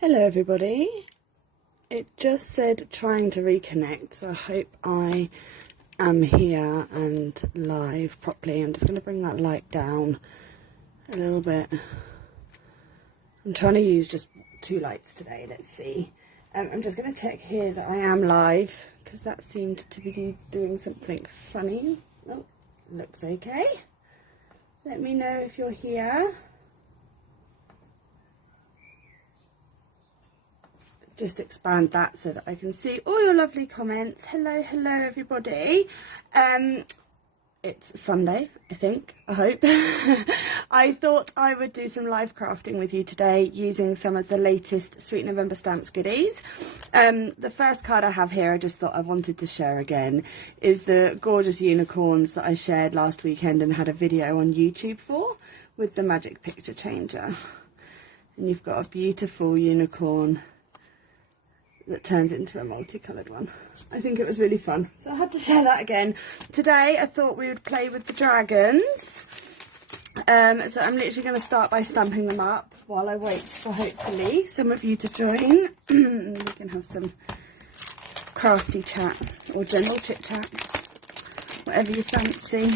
Hello everybody. It just said trying to reconnect, so I hope I am here and live properly. I'm just going to bring that light down a little bit. I'm trying to use just two lights today. Let's see. I'm just going to check here that I am live, because that seemed to be doing something funny. Oh, looks okay. Let me know if you're here. Just expand that so that I can see all your lovely comments. Hello everybody. It's Sunday, I think, I hope. I thought I would do some live crafting with you today using some of the latest Sweet November Stamps goodies. The first card I have here, I just thought I wanted to share again, is the gorgeous unicorns that I shared last weekend and had a video on YouTube for, with the magic picture changer. And you've got a beautiful unicorn that turns into a multicoloured one. I think it was really fun, so I had to share that again. Today I thought we would play with the dragons, so I'm literally going to start by stamping them up while I wait for hopefully some of you to join. We can have some crafty chat or general chit chat, whatever you fancy.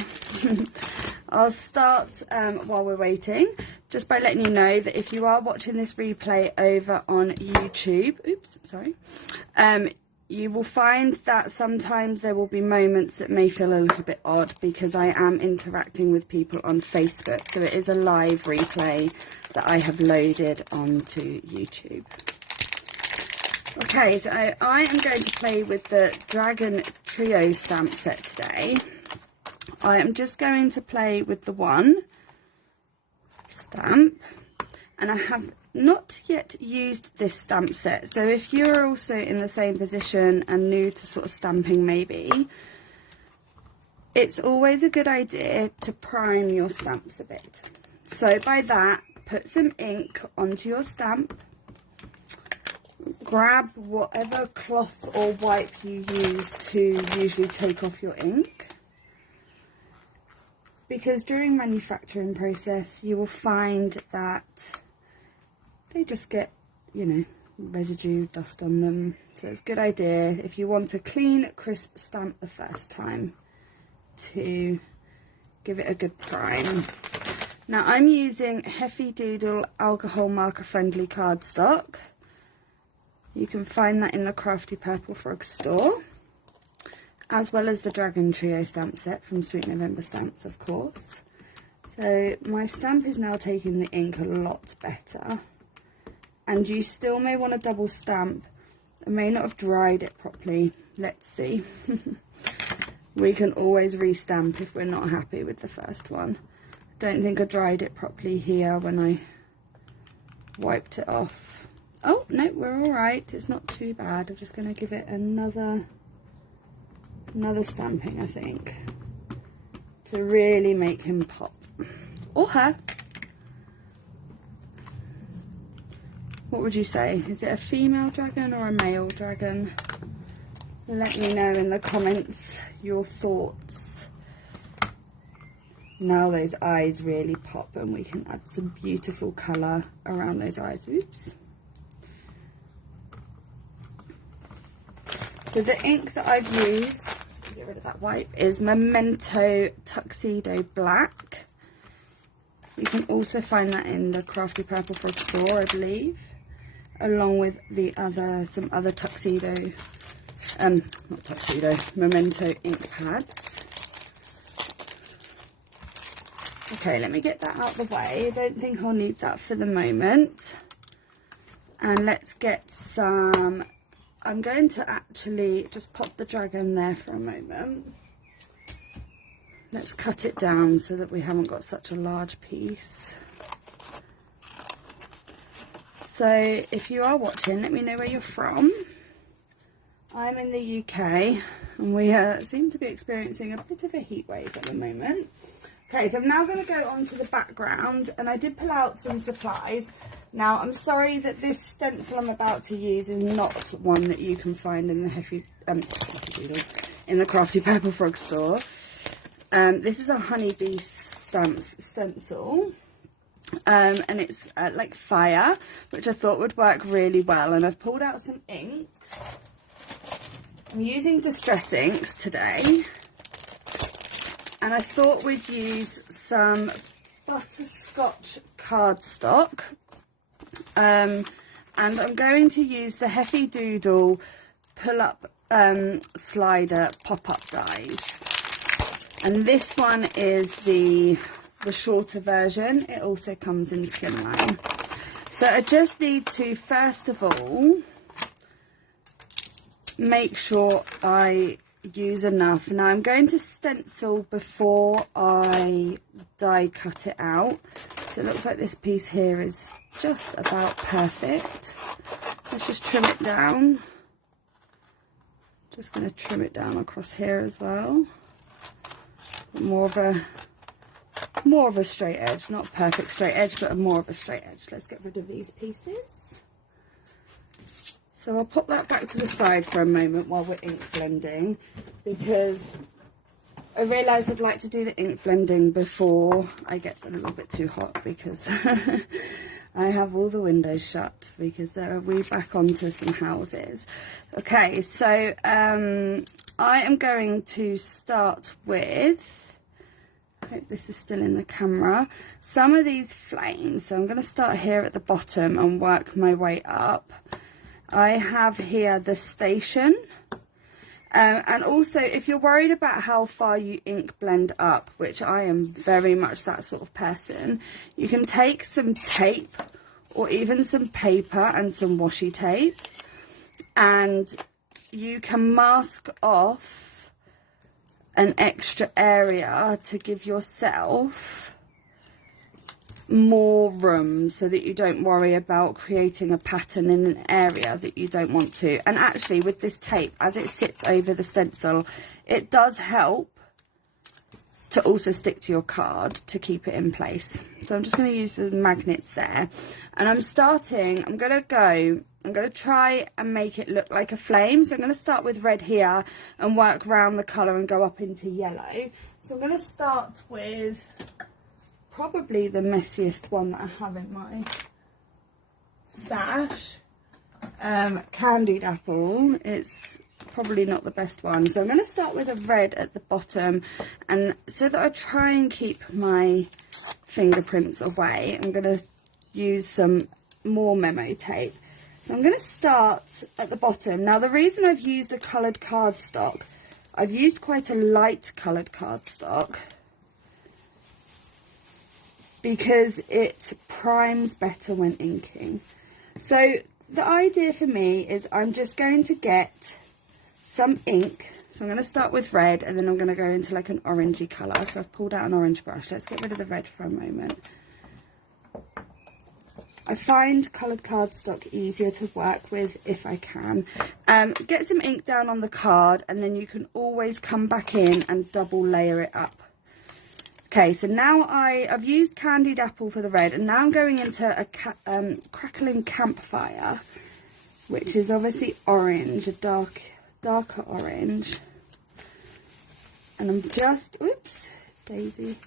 I'll start while we're waiting, just by letting you know that if you are watching this replay over on YouTube, you will find that sometimes there will be moments that may feel a little bit odd, because I am interacting with people on Facebook. So it is a live replay that I have loaded onto YouTube. Okay, so I am going to play with the Dragon Trio stamp set today. I am just going to play with the one stamp, and I have not yet used this stamp set, so if you're also in the same position and new to sort of stamping maybe, it's always a good idea to prime your stamps a bit. So by that, put some ink onto your stamp, grab whatever cloth or wipe you use to usually take off your ink, because during manufacturing process you will find that they just get, you know, residue, dust on them. So it's a good idea, if you want a clean, crisp stamp the first time, to give it a good prime. Now I'm using Heffy Doodle alcohol marker friendly cardstock. You can find that in the Crafty Purple Frog store, as well as the Dragon Trio stamp set from Sweet November Stamps, of course. So my stamp is now taking the ink a lot better, and you still may want to double stamp. I may not have dried it properly. Let's see. We can always restamp if we're not happy with the first one. I don't think I dried it properly here when I wiped it off. Oh no, we're all right, it's not too bad. I'm just going to give it another stamping, I think, to really make him pop, or her. What would you say? Is it a female dragon or a male dragon? Let me know in the comments your thoughts. Now those eyes really pop, and we can add some beautiful colour around those eyes. Oops. So the ink that I've used, get rid of that wipe, is Memento Tuxedo Black. You can also find that in the Crafty Purple Frog store, I believe, along with some other Tuxedo, not Tuxedo, Memento ink pads. Okay, let me get that out of the way. I don't think I'll need that for the moment. And let's get some, I'm going to actually just pop the dragon there for a moment. Let's cut it down so that we haven't got such a large piece. So if you are watching, let me know where you're from. I'm in the UK, and we seem to be experiencing a bit of a heat wave at the moment. Okay, so I'm now going to go on to the background, and I did pull out some supplies. Now, I'm sorry that this stencil I'm about to use is not one that you can find in the in the Crafty Purple Frog store. This is a honeybee stamps stencil. and it's like fire, which I thought would work really well. And I've pulled out some inks. I'm using Distress inks today, and I thought we'd use some Butterscotch cardstock, and I'm going to use the Heffy Doodle pull-up slider pop-up dies, and this one is the shorter version. It also comes in slimline. So I just need to first of all make sure I use enough. Now I'm going to stencil before I die cut it out, so it looks like this piece here is just about perfect. Let's just trim it down. Just going to trim it down across here as well. More of a straight edge, not a perfect straight edge, but more of a straight edge. Let's get rid of these pieces. So I'll pop that back to the side for a moment while we're ink blending, because I realised I'd like to do the ink blending before I get a little bit too hot, because I have all the windows shut because we're back onto some houses. Okay, so I am going to start with, I hope this is still in the camera, some of these flames. So I'm going to start here at the bottom and work my way up. I have here the station, and also if you're worried about how far you ink blend up, which I am very much that sort of person, you can take some tape or even some paper and some washi tape, and you can mask off an extra area to give yourself more room, so that you don't worry about creating a pattern in an area that you don't want to. And actually with this tape, as it sits over the stencil, it does help to also stick to your card to keep it in place. So I'm just going to use the magnets there, and I'm going to try and make it look like a flame. So I'm going to start with red here and work around the colour and go up into yellow. So I'm going to start with probably the messiest one that I have in my stash, Candied Apple. It's probably not the best one, so I'm going to start with a red at the bottom, and so that I try and keep my fingerprints away, I'm going to use some more memo tape. So I'm going to start at the bottom. Now the reason I've used a coloured cardstock, I've used quite a light coloured cardstock, because it primes better when inking. So the idea for me is I'm just going to get some ink. So I'm going to start with red, and then I'm going to go into like an orangey colour. So I've pulled out an orange brush. Let's get rid of the red for a moment. I find coloured cardstock easier to work with if I can. Get some ink down on the card, and then you can always come back in and double layer it up. Okay, so now I've used Candied Apple for the red, and now I'm going into a crackling campfire, which is obviously orange, a darker orange. And I'm just, oops, daisy,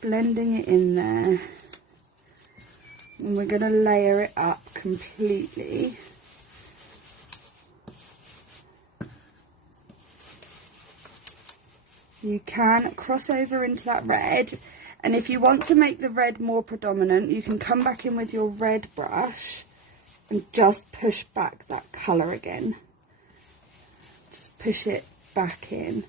blending it in there. And we're going to layer it up completely. You can cross over into that red, and if you want to make the red more predominant, you can come back in with your red brush and just push back that colour again. Just push it back in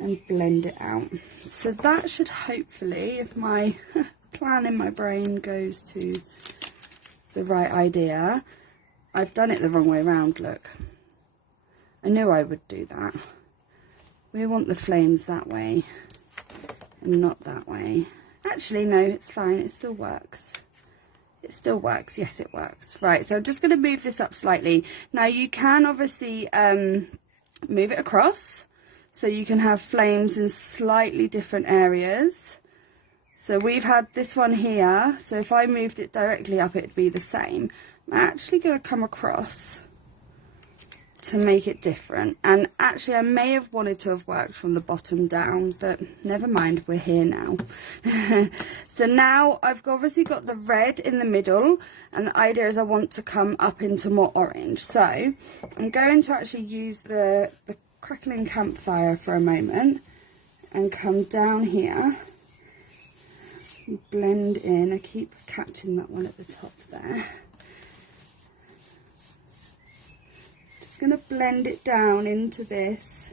and blend it out. So that should hopefully, if my plan in my brain goes to the right idea. I've done it the wrong way around, look. I knew I would do that. We want the flames that way and not that way. Actually, no, it's fine. It still works. It still works. Yes, it works. Right, so I'm just going to move this up slightly. Now, you can obviously move it across, so you can have flames in slightly different areas. So we've had this one here. So if I moved it directly up, it'd be the same. I'm actually going to come across to make it different. And actually I may have wanted to have worked from the bottom down, but never mind, we're here now. So now I've obviously got the red in the middle, and the idea is I want to come up into more orange. So I'm going to actually use the crackling campfire for a moment and come down here and blend in. I keep catching that one at the top there. Going to blend it down into this,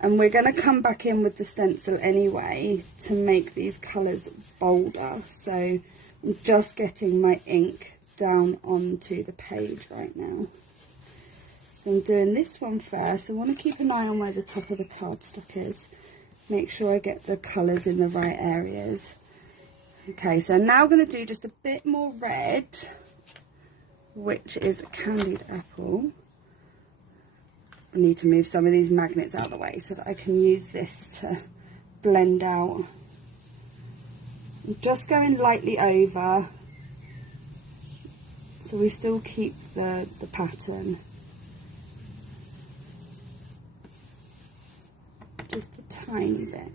and we're going to come back in with the stencil anyway to make these colours bolder. So I'm just getting my ink down onto the page right now. So I'm doing this one first. I want to keep an eye on where the top of the cardstock is, make sure I get the colours in the right areas. Okay, so now I'm going to do just a bit more red, which is candied apple. I need to move some of these magnets out of the way so that I can use this to blend out. I'm just going lightly over so we still keep the pattern. Just a tiny bit.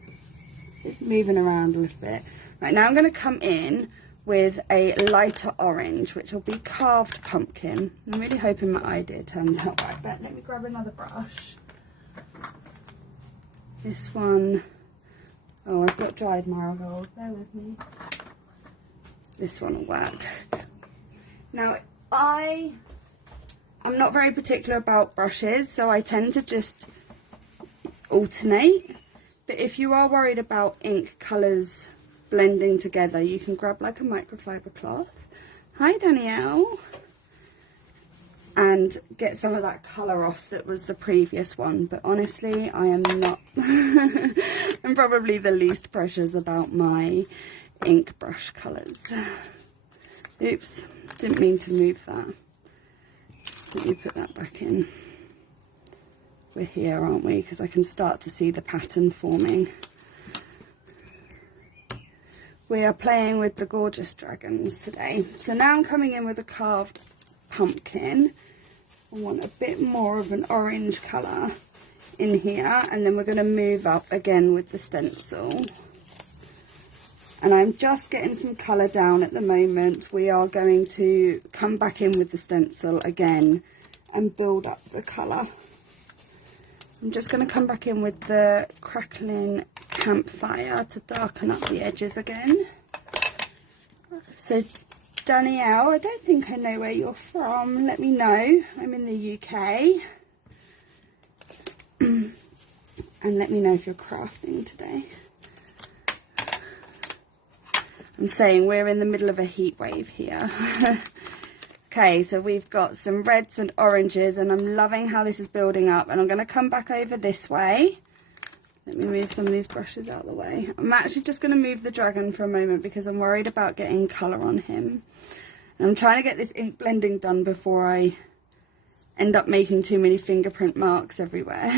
It's moving around a little bit. Right, now I'm going to come in with a lighter orange, which will be carved pumpkin. I'm really hoping my idea turns out right, but let me grab another brush. This one, oh, I've got dried marigold, bear with me. This one will work. Now, I'm not very particular about brushes, so I tend to just alternate, but if you are worried about ink colours blending together, you can grab like a microfiber cloth, hi Danielle, and get some of that colour off that was the previous one. But honestly, I am not I'm probably the least precious about my ink brush colours. Oops, didn't mean to move that. Let me put that back in. We're here, aren't we? Because I can start to see the pattern forming. We are playing with the gorgeous dragons today. So now I'm coming in with a carved pumpkin. I want a bit more of an orange colour in here, and then we're going to move up again with the stencil. And I'm just getting some colour down at the moment. We are going to come back in with the stencil again and build up the colour. I'm just going to come back in with the crackling campfire to darken up the edges again. So Danielle, I don't think I know where you're from. Let me know. I'm in the UK. And let me know if you're crafting today. I'm saying we're in the middle of a heat wave here. Okay, so we've got some reds and oranges, and I'm loving how this is building up. And I'm going to come back over this way. Let me move some of these brushes out of the way. I'm actually just going to move the dragon for a moment because I'm worried about getting colour on him. And I'm trying to get this ink blending done before I end up making too many fingerprint marks everywhere.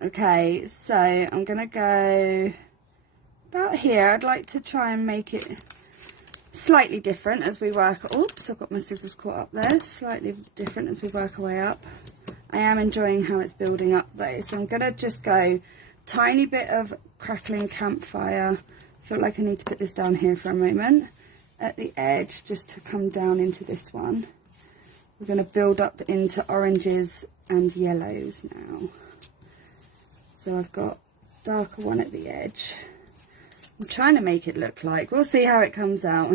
Okay, so I'm going to go about here. I'd like to try and make it slightly different as we work. Oops, I've got my scissors caught up there. Slightly different as we work our way up. I am enjoying how it's building up though, so I'm going to just go tiny bit of crackling campfire. I feel like I need to put this down here for a moment at the edge just to come down into this one. We're going to build up into oranges and yellows now. So I've got darker one at the edge. I'm trying to make it look like, we'll see how it comes out.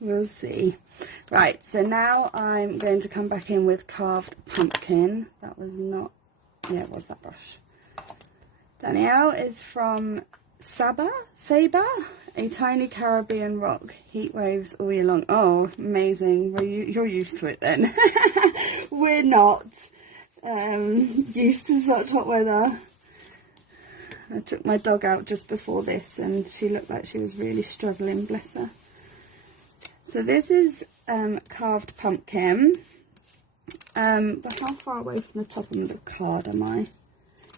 We'll see. Right, so now I'm going to come back in with carved pumpkin. That was not, yeah, it was that brush. Danielle is from Saba, a tiny Caribbean rock. Heat waves all year long. Oh, amazing. Well, you're used to it then. We're not used to such hot weather. I took my dog out just before this and she looked like she was really struggling, bless her. So this is carved pumpkin. But how far away from the top of the card am I?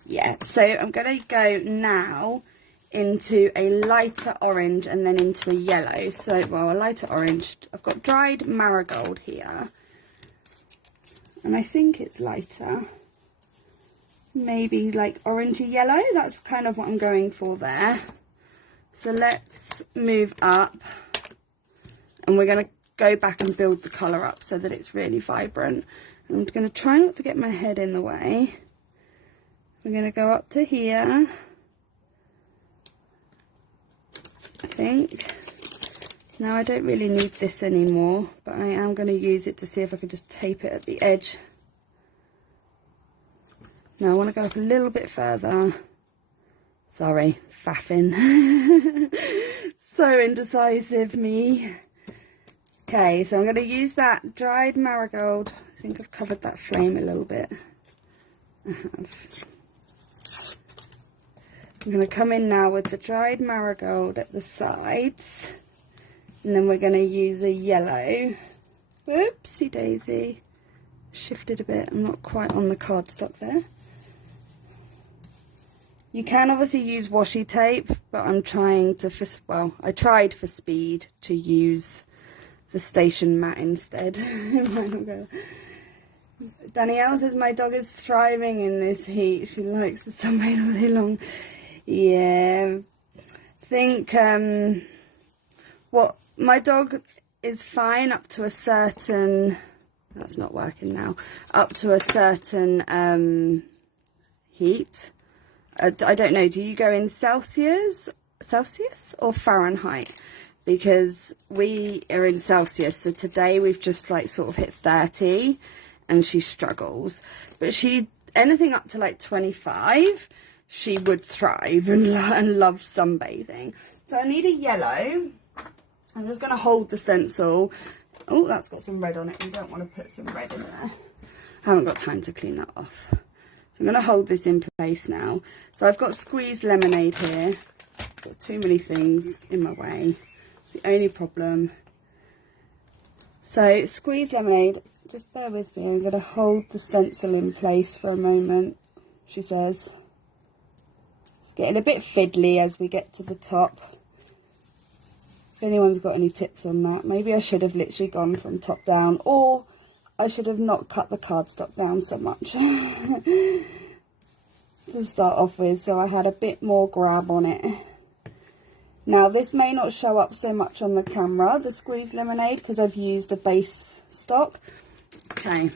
Yeah, so I'm going to go now into a lighter orange and then into a yellow. So, well, a lighter orange. I've got dried marigold here. and I think it's lighter, maybe like orangey yellow. That's kind of what I'm going for there. So let's move up, and we're going to go back and build the colour up so that it's really vibrant. And I'm going to try not to get my head in the way. We're going to go up to here, I think. Now I don't really need this anymore, but I am going to use it to see if I can just tape it at the edge. Now I want to go up a little bit further. Sorry, faffing. So indecisive, me. Okay, so I'm going to use that dried marigold. I think I've covered that flame a little bit. I have. I'm going to come in now with the dried marigold at the sides. And then we're going to use a yellow. Whoopsie daisy. Shifted a bit. I'm not quite on the cardstock there. You can obviously use washi tape, but I'm trying to, well, I tried for speed to use the station mat instead. Danielle says my dog is thriving in this heat. She likes the sunbathe all day long. Yeah, I think what my dog is fine up to a certain, that's not working now, up to a certain heat. I don't know, do you go in Celsius or Fahrenheit? Because we are in Celsius, so today we've just like sort of hit 30 and she struggles. But anything up to like 25, she would thrive and love sunbathing. So I need a yellow. I'm just going to hold the stencil. Oh, that's got some red on it. You don't want to put some red in there. I haven't got time to clean that off. So I'm going to hold this in place now. So I've got squeezed lemonade here. Got too many things in my way. It's the only problem. So squeezed lemonade. Just bear with me. I'm going to hold the stencil in place for a moment, she says. It's getting a bit fiddly as we get to the top. If anyone's got any tips on that, maybe I should have literally gone from top down, or I should have not cut the cardstock down so much to start off with, so I had a bit more grab on it. Now this may not show up so much on the camera, the squeezed lemonade, because I've used a base stock. Okay,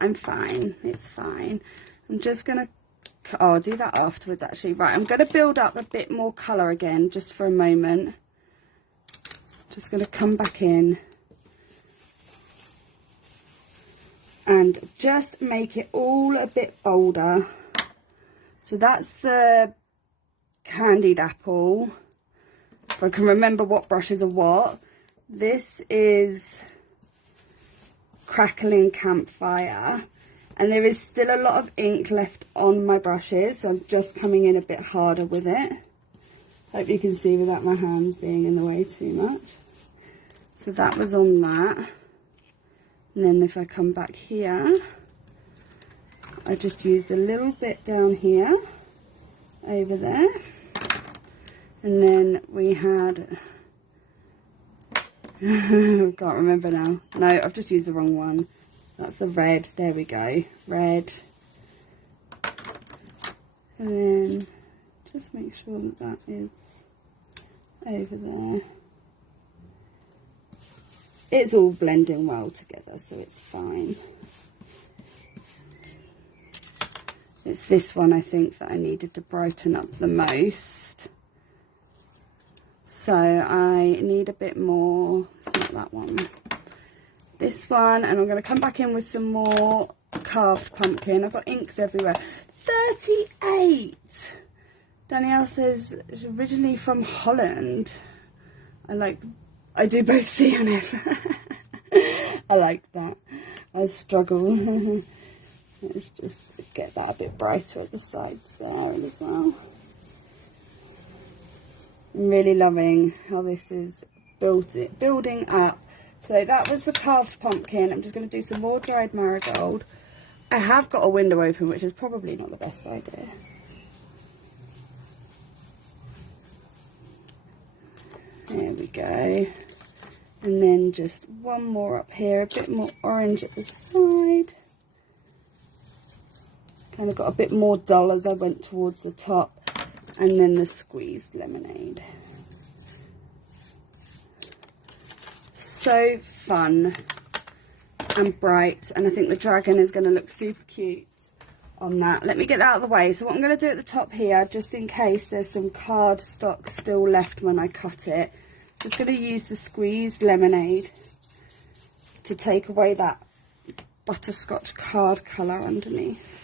I'm fine, it's fine. I'm just going to, oh, I'll do that afterwards actually. Right, I'm going to build up a bit more colour again, just for a moment. Just going to come back in and just make it all a bit bolder. So that's the candied apple. If I can remember what brushes are what. This is crackling campfire. And there is still a lot of ink left on my brushes, so I'm just coming in a bit harder with it. Hope you can see without my hands being in the way too much. So that was on that. And then if I come back here, I just used a little bit down here, over there. And then we had, I can't remember now. No, I've just used the wrong one. That's the red, there we go, red. And then just make sure that that is over there. It's all blending well together, so it's fine. It's this one I think that I needed to brighten up the most. So I need a bit more, it's not that one. This one, and I'm going to come back in with some more carved pumpkin. I've got inks everywhere. 38! Danielle says it's originally from Holland. I do both C and F. I like that. I struggle. Let's just get that a bit brighter at the sides there as well. I'm really loving how this is building up. So that was the carved pumpkin. I'm just going to do some more dried marigold. I have got a window open, which is probably not the best idea. There we go. And then just one more up here, a bit more orange at the side. Kind of got a bit more dull as I went towards the top. And then the squeezed lemonade. So fun and bright, and I think the dragon is going to look super cute on that. Let me get that out of the way. So what I'm going to do at the top here, just in case there's some cardstock still left when I cut it, just going to use the squeezed lemonade to take away that butterscotch card colour underneath.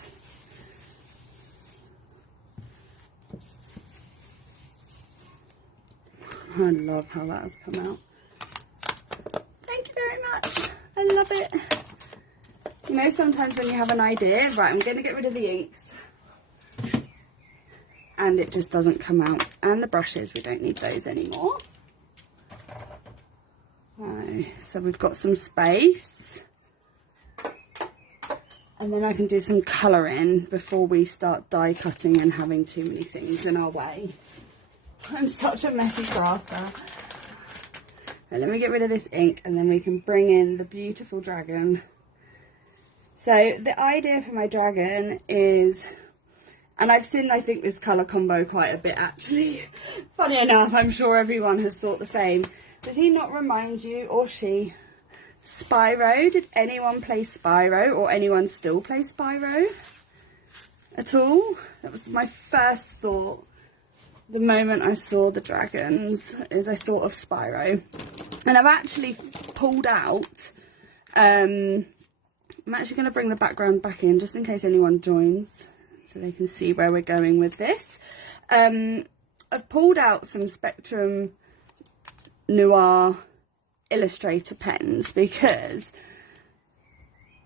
I love how that has come out. Thank you very much. I love it. You know, sometimes when you have an idea, right, I'm going to get rid of the inks, and it just doesn't come out. And the brushes, we don't need those anymore. So we've got some space. And then I can do some colouring before we start die cutting and having too many things in our way. I'm such a messy crafter. Right, let me get rid of this ink and then we can bring in the beautiful dragon. So the idea for my dragon is, and I've seen, I think, this colour combo quite a bit actually. Funny enough, I'm sure everyone has thought the same. Does he not remind you, or she, Spyro? Did anyone play Spyro, or anyone still play Spyro at all? That was my first thought. The moment I saw the dragons is I thought of Spyro. And I've actually pulled out, I'm actually going to bring the background back in just in case anyone joins so they can see where we're going with this. I've pulled out some Spectrum Noir Illustrator pens because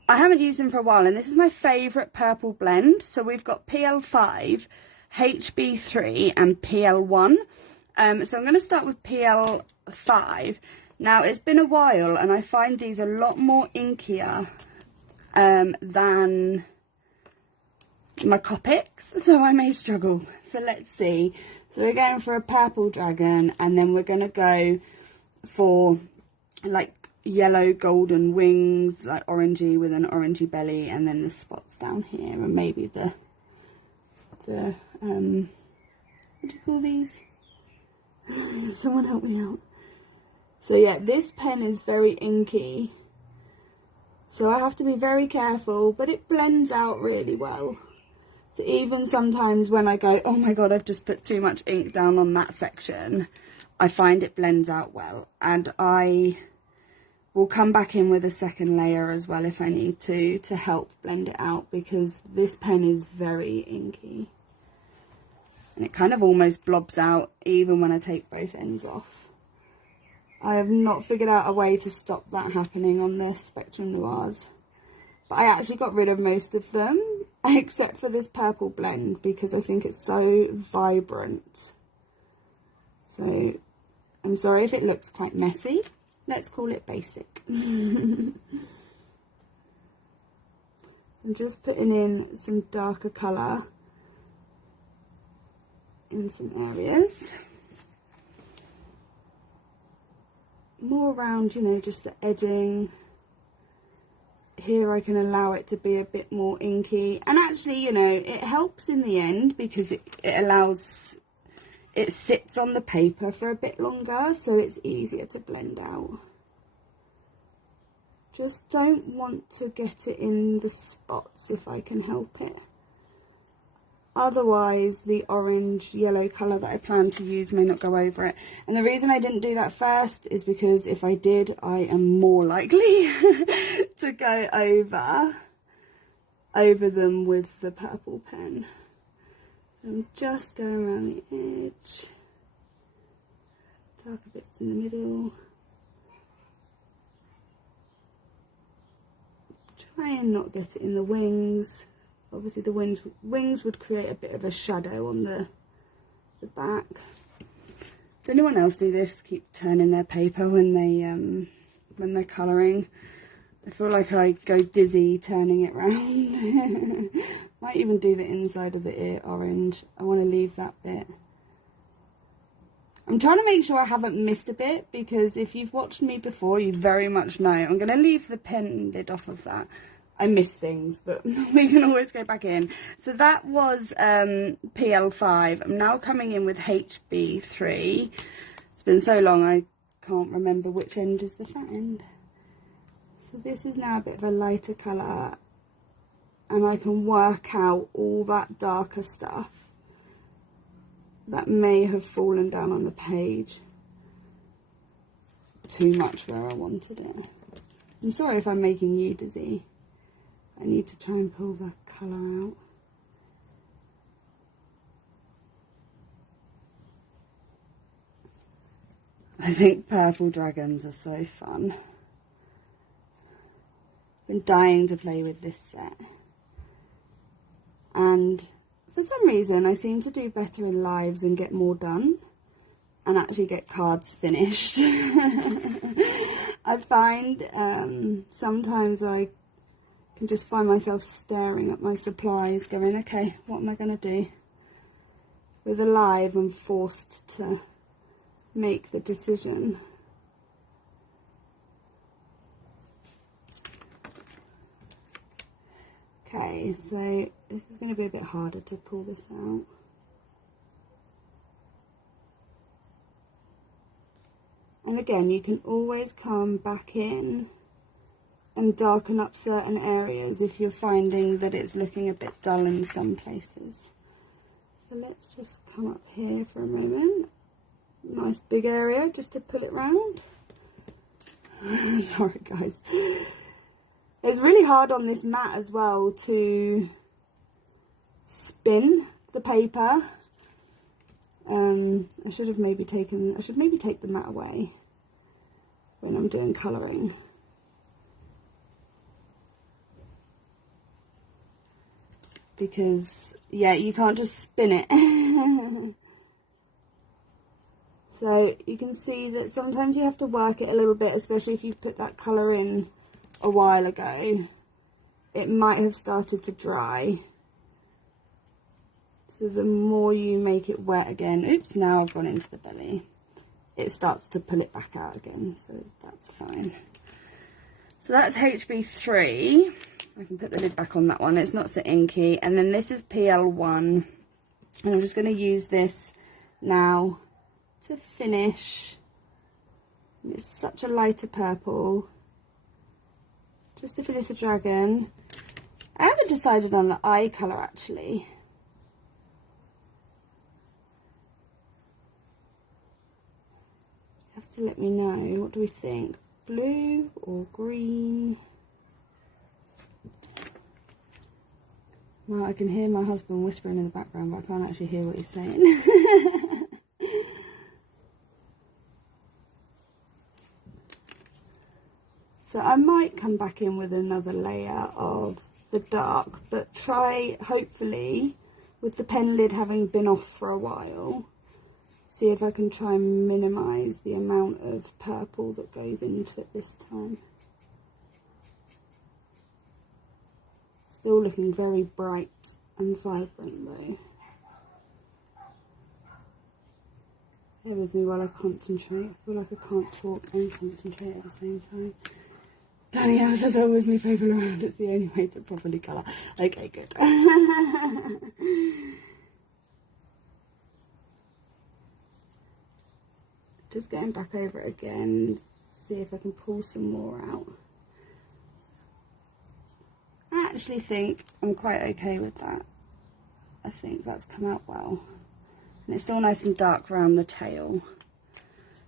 I haven't used them for a while, and this is my favourite purple blend. So we've got PL5, HB3 and PL1. So I'm going to start with PL5. Now it's been a while and I find these a lot more inkier than my Copics, so I may struggle. So let's see. So we're going for a purple dragon, and then we're going to go for like yellow golden wings, like orangey with an orangey belly, and then the spots down here, and maybe the what do you call these? Someone help me out. So yeah, this pen is very inky, so I have to be very careful, but it blends out really well. So even sometimes when I go, oh my god, I've just put too much ink down on that section, I find it blends out well. And I will come back in with a second layer as well if I need to help blend it out, because this pen is very inky. And it kind of almost blobs out even when I take both ends off. I have not figured out a way to stop that happening on this Spectrum Noirs. But I actually got rid of most of them, except for this purple blend, because I think it's so vibrant. So I'm sorry if it looks quite messy. Let's call it basic. I'm just putting in some darker colour in some areas. More around, you know, just the edging. Here I can allow it to be a bit more inky, and actually, you know, it helps in the end because it allows, it sits on the paper for a bit longer, so it's easier to blend out. Just don't want to get it in the spots if I can help it. Otherwise, the orange yellow colour that I plan to use may not go over it. And the reason I didn't do that first is because if I did, I am more likely to go over them with the purple pen. I'm just going around the edge, darker bits in the middle. Try and not get it in the wings. Obviously the wings would create a bit of a shadow on the back. Does anyone else do this? Keep turning their paper when they're colouring. I feel like I go dizzy turning it round. Might even do the inside of the ear orange. I want to leave that bit. I'm trying to make sure I haven't missed a bit, because if you've watched me before, you very much know. I'm going to leave the pen lid off of that. I miss things, but we can always go back in. So that was PL5. I'm now coming in with HB3. It's been so long I can't remember which end is the fat end. So this is now a bit of a lighter colour, and I can work out all that darker stuff that may have fallen down on the page too much where I wanted it. I'm sorry if I'm making you dizzy. I need to try and pull the colour out. I think purple dragons are so fun. Been dying to play with this set. And for some reason I seem to do better in lives and get more done and actually get cards finished. I find sometimes I can just find myself staring at my supplies going, okay, what am I going to do? With a live, I'm forced to make the decision. Okay, so this is going to be a bit harder to pull this out. And again, you can always come back in and darken up certain areas if you're finding that it's looking a bit dull in some places. So let's just come up here for a moment. Nice big area just to pull it round. Sorry guys. It's really hard on this mat as well to spin the paper. I should maybe take the mat away when I'm doing colouring. Because, yeah, you can't just spin it. So you can see that sometimes you have to work it a little bit, especially if you've put that colour in a while ago. It might have started to dry. So the more you make it wet again, oops, now I've gone into the belly, it starts to pull it back out again, so that's fine. So that's HB3. I can put the lid back on that one, it's not so inky. And then this is PL1, and I'm just going to use this now to finish. It's such a lighter purple, just to finish the dragon. I haven't decided on the eye colour actually. You have to let me know, what do we think? Blue or green? Well, I can hear my husband whispering in the background, but I can't actually hear what he's saying. So I might come back in with another layer of the dark, but try, hopefully, with the pen lid having been off for a while, see if I can try and minimise the amount of purple that goes into it this time. Still looking very bright and vibrant though. Bear with me while I concentrate. I feel like I can't talk and concentrate at the same time. Danny says I always move paper around, it's the only way to properly colour. Okay, good. Just going back over it again, see if I can pull some more out. I actually think I'm quite okay with that. I think that's come out well. And it's still nice and dark around the tail.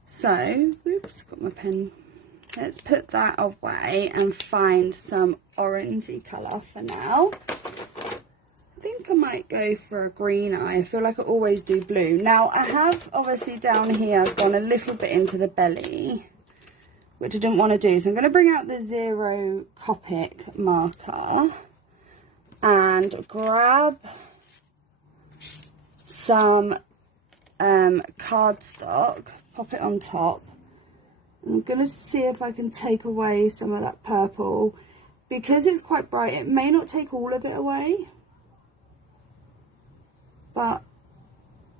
So, oops, got my pen. Let's put that away and find some orangey colour for now. I think I might go for a green eye. I feel like I always do blue. Now, I have obviously down here gone a little bit into the belly, which I didn't want to do. So I'm going to bring out the 0 Copic marker and grab some cardstock, pop it on top. I'm going to see if I can take away some of that purple. Because it's quite bright, it may not take all of it away. But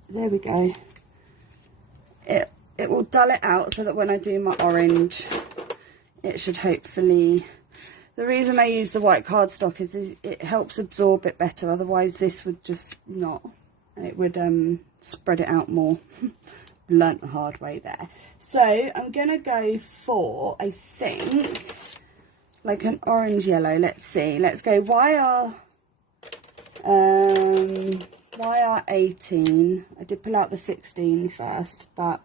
there we go. It will dull it out so that when I do my orange, it should hopefully The reason I use the white cardstock is it helps absorb it better, otherwise this would just not, and it would spread it out more. Learnt the hard way there. So I'm gonna go for, I think, like an orange yellow. Let's see, let's go YR18. I did pull out the 16 first, but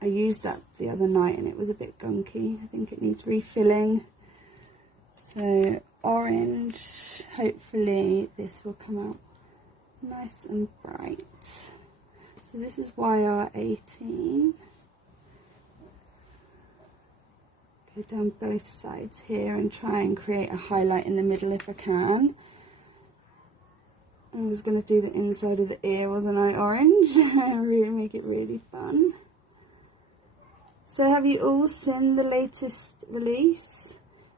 I used that the other night and it was a bit gunky. I think it needs refilling. So orange, hopefully this will come out nice and bright. So this is YR18. Go down both sides here and try and create a highlight in the middle if I can. I was going to do the inside of the ear, wasn't I, orange? Really make it really fun. So have you all seen the latest release?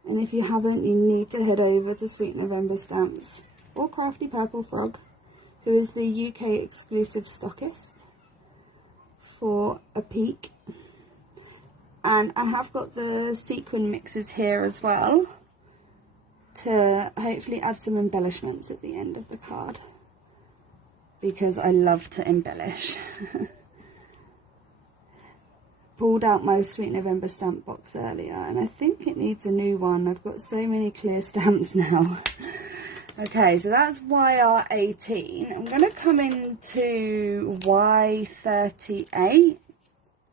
And if you haven't, you need to head over to Sweet November Stamps or Crafty Purple Frog, who is the UK exclusive stockist, for a peek. And I have got the sequin mixes here as well, to hopefully add some embellishments at the end of the card, because I love to embellish. Pulled out my Sweet November stamp box earlier and I think it needs a new one. I've got so many clear stamps now. Okay, so that's YR18. I'm going to come into Y38.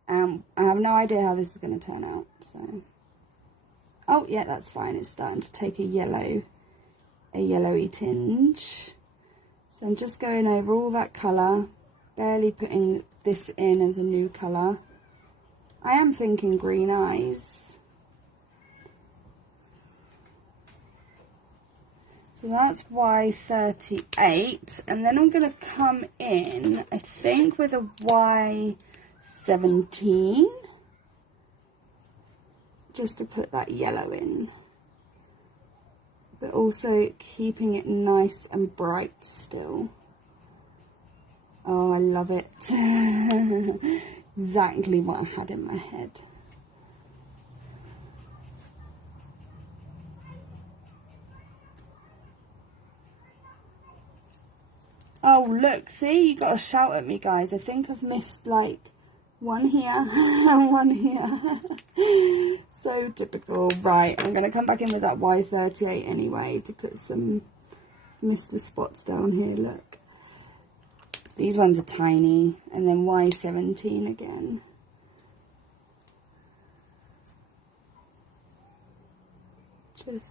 I have no idea how this is going to turn out. So, oh yeah, that's fine. It's starting to take a yellowy tinge. So I'm just going over all that colour, barely putting this in as a new colour. I am thinking green eyes. So that's Y38. And then I'm going to come in, I think, with a Y17. Just to put that yellow in. But also keeping it nice and bright still. Oh, I love it. Exactly what I had in my head. Oh, look, see, you got to shout at me, guys. I think I've missed, like, one here and one here. So typical. Right, I'm going to come back in with that Y38 anyway to put some, miss the spots down here, look. These ones are tiny, and then Y17 again. Just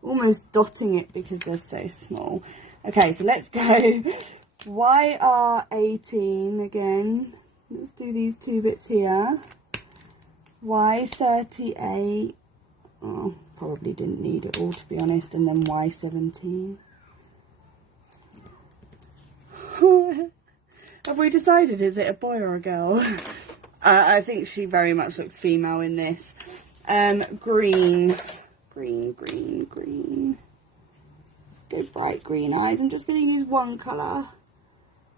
almost dotting it because they're so small. Okay, so let's go YR18 again. Let's do these two bits here. Y38. Oh, probably didn't need it all, to be honest. And then Y17. Have we decided, is it a boy or a girl? I think she very much looks female in this. Green. Go bright green eyes. I'm just going to use one colour.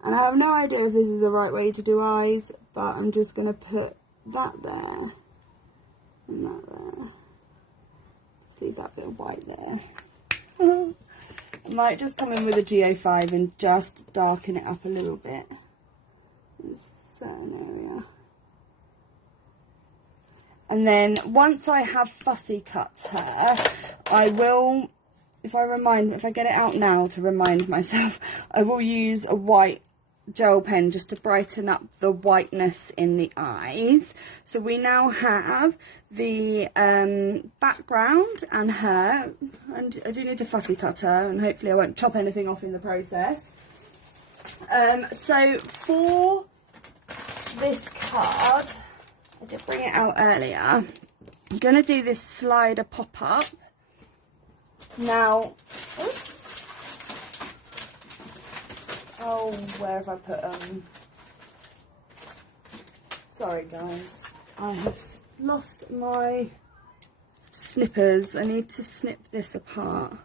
And I have no idea if this is the right way to do eyes, but I'm just going to put that there. And that there. Just leave that bit of white there. I might just come in with a GO5 and just darken it up a little bit in a certain area. And then once I have fussy cut her, I will, if I get it out now to remind myself, I will use a white gel pen just to brighten up the whiteness in the eyes. So we now have the background and her, and I do need to fussy cut her, and hopefully I won't chop anything off in the process. So for this card, I did bring it out earlier, I'm going to do this slider pop-up. Now, oops. Oh, where have I put them? Sorry guys, I have lost my snippers. I need to snip this apart.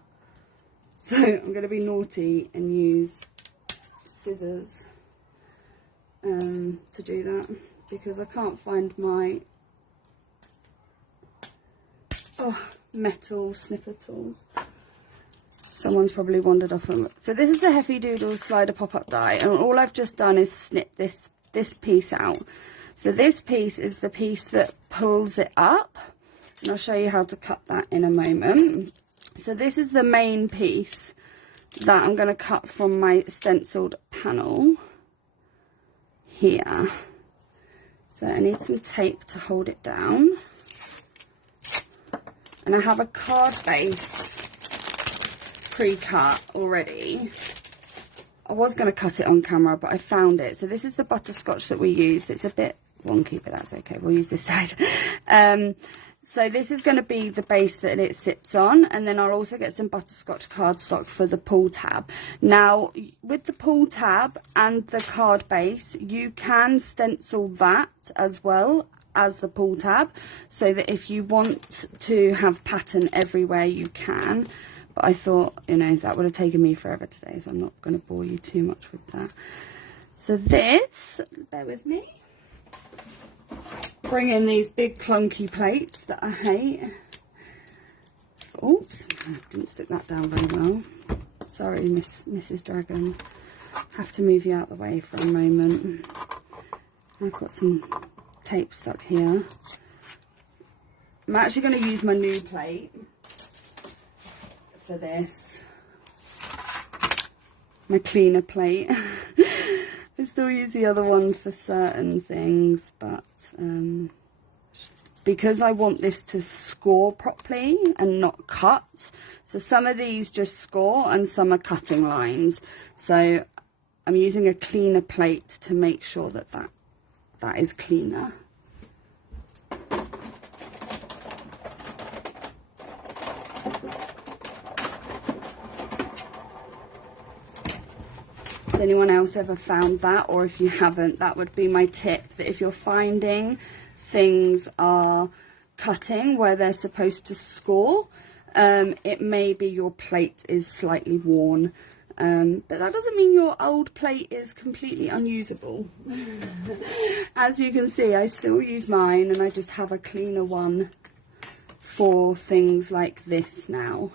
So I'm going to be naughty and use scissors to do that, because I can't find my Oh, metal snipper tools. Someone's probably wandered off on it. So this is the Heffy Doodle slider pop-up die, and all I've just done is snip this piece out. So this piece is the piece that pulls it up, and I'll show you how to cut that in a moment. So this is the main piece that I'm going to cut from my stenciled panel here. So I need some tape to hold it down, and I have a card base pre-cut already. I was going to cut it on camera, but I found it. So this is the Butterscotch that we used. It's a bit wonky, but that's okay. We'll use this side. So this is going to be the base that it sits on, and then I'll also get some Butterscotch cardstock for the pull tab. Now, with the pull tab and the card base, you can stencil that as well as the pull tab, so that if you want to have pattern everywhere, you can. But I thought, you know, that would have taken me forever today, so I'm not going to bore you too much with that. So this, bear with me. Bring in these big clunky plates that I hate. Oops, I didn't stick that down very well. Sorry, Mrs. Dragon. Have to move you out the way for a moment. I've got some tape stuck here. I'm actually going to use my new plate for this. My cleaner plate. I still use the other one for certain things, but because I want this to score properly and not cut, so some of these just score and some are cutting lines, so I'm using a cleaner plate to make sure that that is cleaner. Anyone else ever found that? Or if you haven't, that would be my tip, that if you're finding things are cutting where they're supposed to score, it may be your plate is slightly worn, but that doesn't mean your old plate is completely unusable. As you can see, I still use mine, and I just have a cleaner one for things like this now.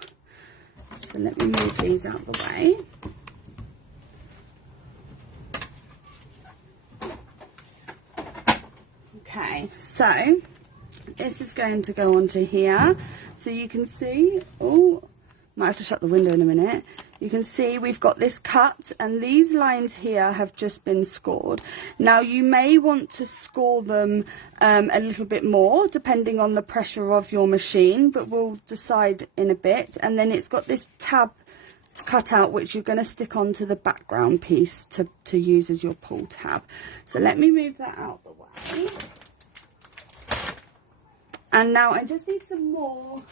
So let me move these out of the way. Okay, so this is going to go onto here, so you can see, oh, might have to shut the window in a minute. You can see we've got this cut, and these lines here have just been scored. Now you may want to score them a little bit more depending on the pressure of your machine, but we'll decide in a bit. And then it's got this tab cut out which you're going to stick onto the background piece to use as your pull tab. So let me move that out the way. And now I just need some more,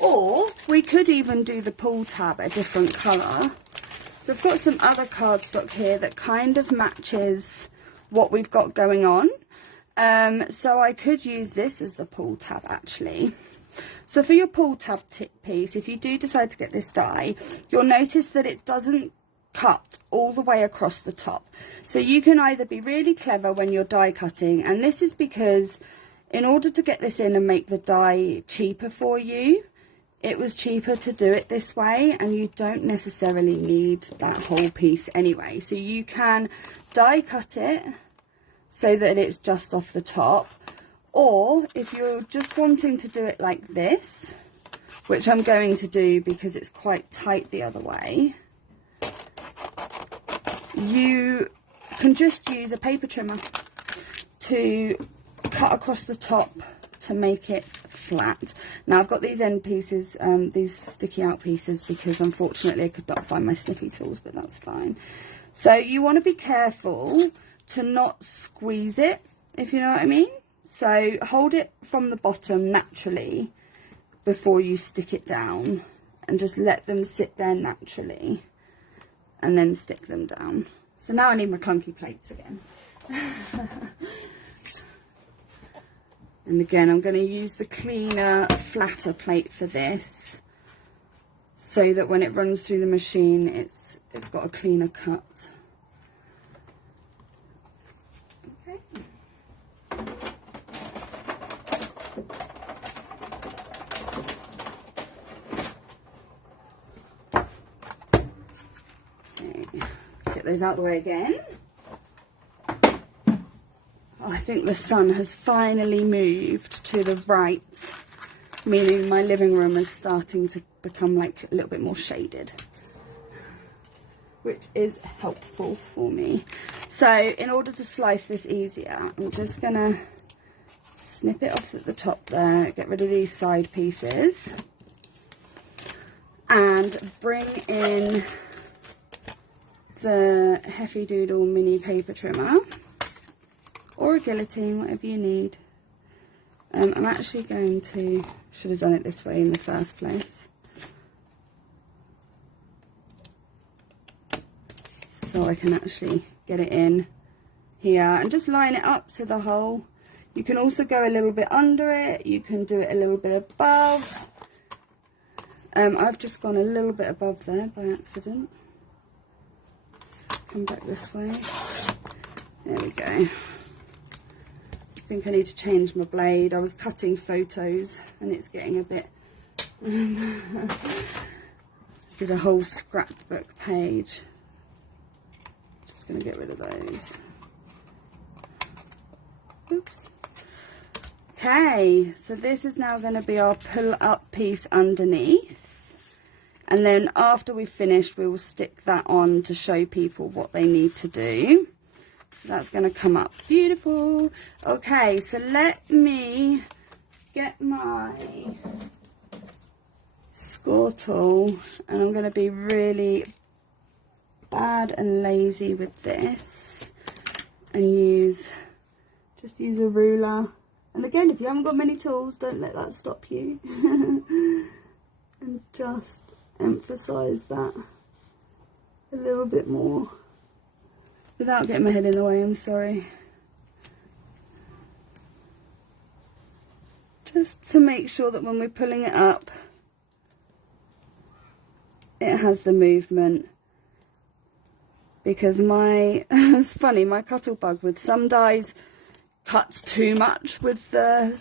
or we could even do the pull tab a different colour. So I've got some other cardstock here that kind of matches what we've got going on. So I could use this as the pull tab actually. So for your pull tab piece, if you do decide to get this die, you'll notice that it doesn't cut all the way across the top. So you can either be really clever when you're die cutting, and this is because in order to get this in and make the die cheaper for you, it was cheaper to do it this way, and you don't necessarily need that whole piece anyway. So you can die cut it so that it's just off the top, or if you're just wanting to do it like this, which I'm going to do because it's quite tight the other way, you can just use a paper trimmer to cut across the top to make it flat. Now I've got these end pieces, these sticky out pieces, because unfortunately I could not find my snippy tools, but that's fine. So you want to be careful to not squeeze it, if you know what I mean. So hold it from the bottom naturally before you stick it down, and just let them sit there naturally and then stick them down. So now I need my clunky plates again. And again, I'm going to use the cleaner, flatter plate for this, so that when it runs through the machine, it's got a cleaner cut. Okay. those out of the way again. Oh, I think the sun has finally moved to the right, meaning my living room is starting to become like a little bit more shaded, which is helpful for me. So in order to slice this easier, I'm just gonna snip it off at the top there, get rid of these side pieces, and bring in the Heffy Doodle mini paper trimmer, or a guillotine, whatever you need. I'm actually going to, should have done it this way in the first place, so I can actually get it in here and just line it up to the hole. You can also go a little bit under it, you can do it a little bit above. I've just gone a little bit above there by accident. Let's come back this way. There we go. I think I need to change my blade. I was cutting photos and it's getting a bit... did a whole scrapbook page. Just going to get rid of those. Oops. Okay, so this is now going to be our pull up piece underneath, and then after we've finished we will stick that on to show people what they need to do. So that's going to come up beautiful. Okay, so let me get my score tool, and I'm going to be really bad and lazy with this and just use a ruler. And again, if you haven't got many tools, don't let that stop you. And just emphasize that a little bit more without getting my head in the way, I'm sorry. Just to make sure that when we're pulling it up, it has the movement. Because it's funny, my Cuttlebug with some dies cuts too much with the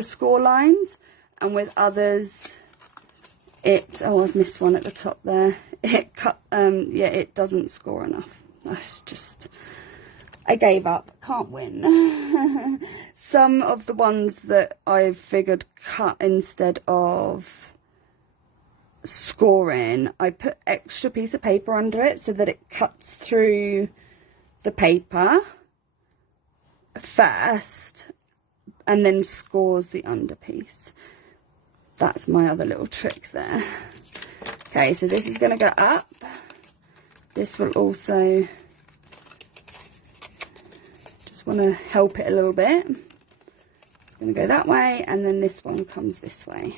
score lines, and with others oh, I've missed one at the top there, yeah, it doesn't score enough. That's just, I gave up, can't win. Some of the ones that I've figured cut instead of scoring, I put extra piece of paper under it so that it cuts through the paper first and then scores the underpiece. That's my other little trick there. Okay, so this is going to go up. This will also, just want to help it a little bit. It's going to go that way, and then this one comes this way.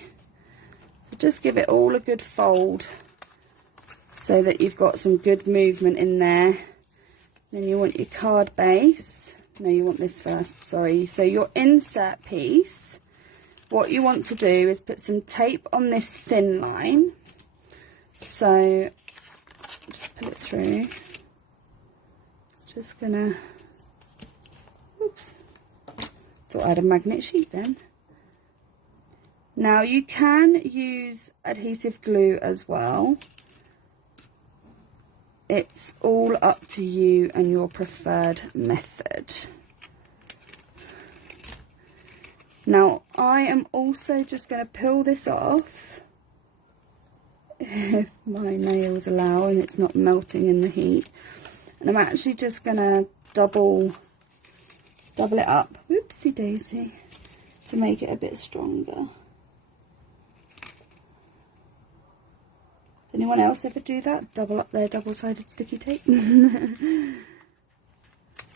So just give it all a good fold so that you've got some good movement in there. Then you want your card base. No, you want this first, sorry. So your insert piece, what you want to do is put some tape on this thin line. So just pull it through. Just gonna, oops, thought I had a magnet sheet then. Now you can use adhesive glue as well. It's all up to you and your preferred method. Now I am also just going to peel this off, if my nails allow and it's not melting in the heat. And I'm actually just going to double it up, whoopsie daisy, to make it a bit stronger. Anyone else ever do that? Double up their double-sided sticky tape?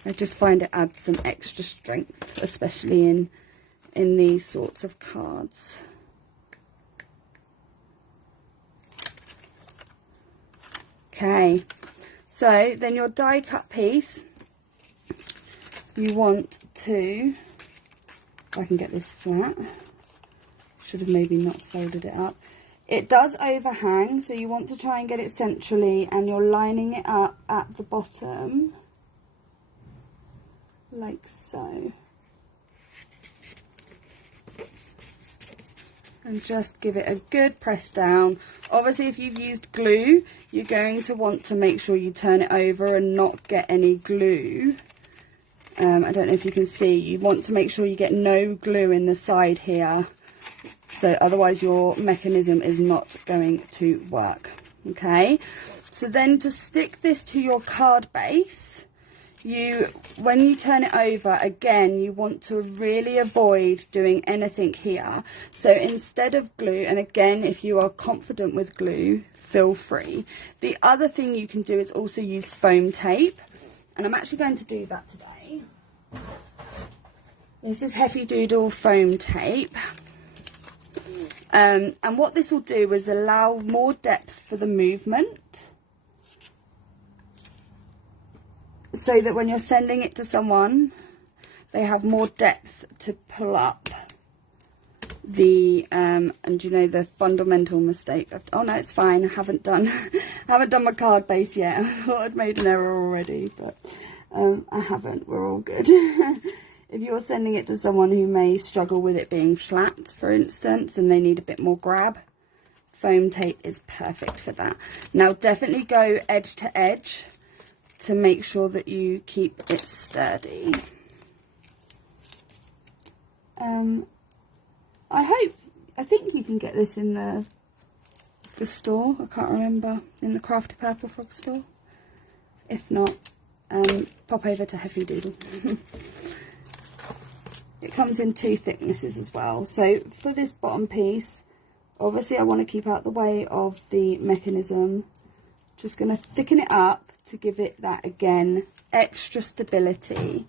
I just find it adds some extra strength, especially in these sorts of cards. Okay, so then your die cut piece, you want to, if I can get this flat, should have maybe not folded it up. It does overhang, so you want to try and get it centrally, and you're lining it up at the bottom, like so. and just give it a good press down. Obviously, if you've used glue, you're going to want to make sure you turn it over and not get any glue. I don't know if you can see, you want to make sure you get no glue in the side here, so otherwise your mechanism is not going to work. Okay, so then to stick this to your card base, when you turn it over, again, you want to really avoid doing anything here. So instead of glue, and again, if you are confident with glue, feel free. The other thing you can do is also use foam tape, and I'm actually going to do that today. This is Heffy Doodle foam tape. And what this will do is allow more depth for the movement, so that when you're sending it to someone, they have more depth to pull up the and you know the fundamental mistake of, oh no, it's fine, I haven't done my card base yet. I thought I'd made an error already, but I haven't. We're all good. If you're sending it to someone who may struggle with it being flat, for instance, and they need a bit more grab, foam tape is perfect for that. Now definitely go edge to edge to make sure that you keep it sturdy. I think you can get this in the store. I can't remember, in the Crafty Purple Frog store. If not, pop over to Heffy Doodle. It comes in 2 thicknesses as well. So for this bottom piece, obviously I want to keep out the way of the mechanism. Just going to thicken it up to give it that, again, extra stability.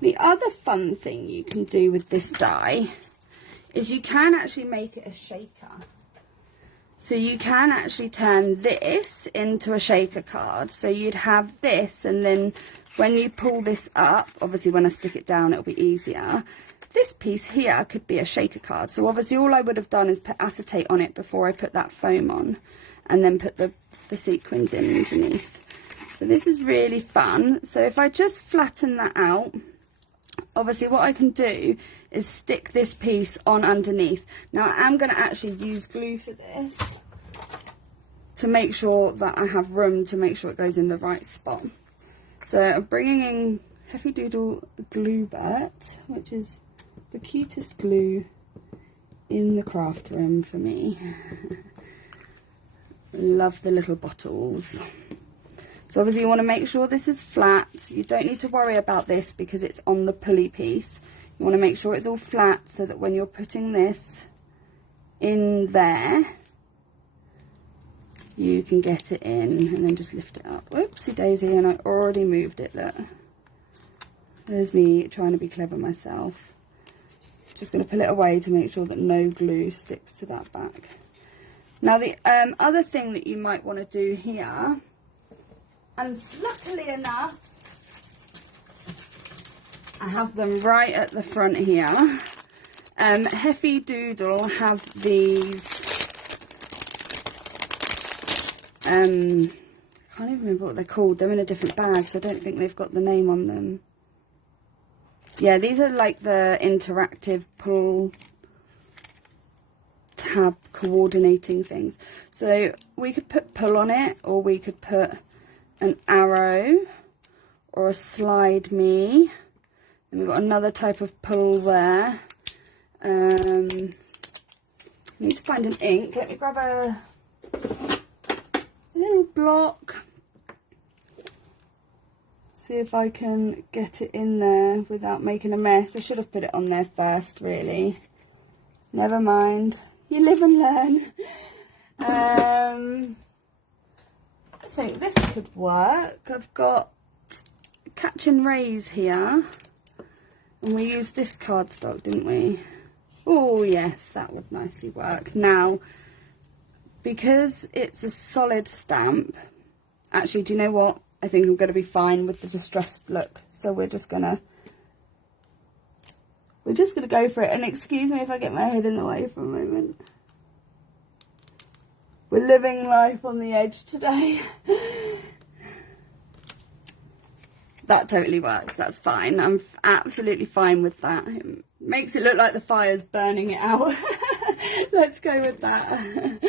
The other fun thing you can do with this die is you can actually make it a shaker. So you can actually turn this into a shaker card. So you'd have this, and then when you pull this up, obviously when I stick it down it'll be easier. This piece here could be a shaker card. So obviously all I would have done is put acetate on it before I put that foam on, and then put the sequins in underneath. So this is really fun. So if I just flatten that out, obviously what I can do is stick this piece on underneath. Now I am going to actually use glue for this to make sure that I have room to make sure it goes in the right spot. So I'm bringing in Heffy Doodle Glue Burt, which is the cutest glue in the craft room for me. Love the little bottles. So obviously you want to make sure this is flat. You don't need to worry about this because it's on the pulley piece. You want to make sure it's all flat so that when you're putting this in there, you can get it in, and then just lift it up. Whoopsie daisy, and I already moved it, look. There's me trying to be clever myself. Just going to pull it away to make sure that no glue sticks to that back. Now the other thing that you might want to do here, and luckily enough I have them right at the front here. Heffy Doodle have these, I can't even remember what they're called. They're in a different bag, so I don't think they've got the name on them. Yeah, these are like the interactive pull tab coordinating things. So we could put pull on it, or we could put an arrow or a slide me. And we've got another type of pull there. I need to find an ink. Let me grab a little block. See if I can get it in there without making a mess. I should have put it on there first, really. Never mind. You live and learn. I think this could work. I've got Catch and Raise here. And we used this cardstock, didn't we? Oh, yes, that would nicely work. Now, because it's a solid stamp, actually, do you know what? I think I'm going to be fine with the distressed look. So we're just going to go for it. And excuse me if I get my head in the way for a moment. We're living life on the edge today. That totally works. That's fine. I'm absolutely fine with that. It makes it look like the fire's burning it out. Let's go with that.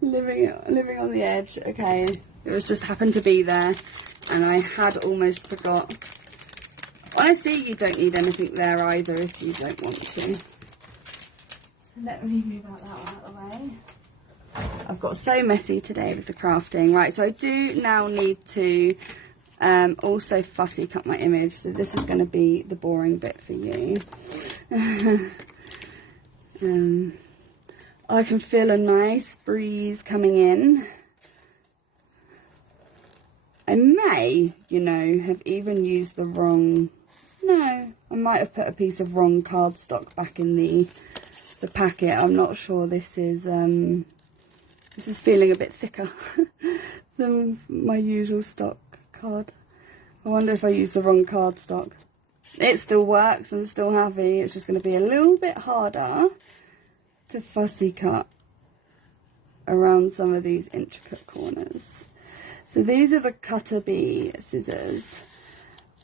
living on the edge. Okay, it was just happened to be there, and I had almost forgot. Honestly, you don't need anything there either if you don't want to. So let me move that out of the way. I've got so messy today with the crafting. Right, so I do now need to also fussy cut my image. So this is going to be the boring bit for you. I can feel a nice breeze coming in. I may, you know, have even used the wrong... No, I might have put a piece of wrong cardstock back in the packet. I'm not sure. This is feeling a bit thicker than my usual stock card. I wonder if I used the wrong cardstock. It still works. I'm still happy. It's just going to be a little bit harder to fussy cut around some of these intricate corners. So these are the Cutter Bee scissors.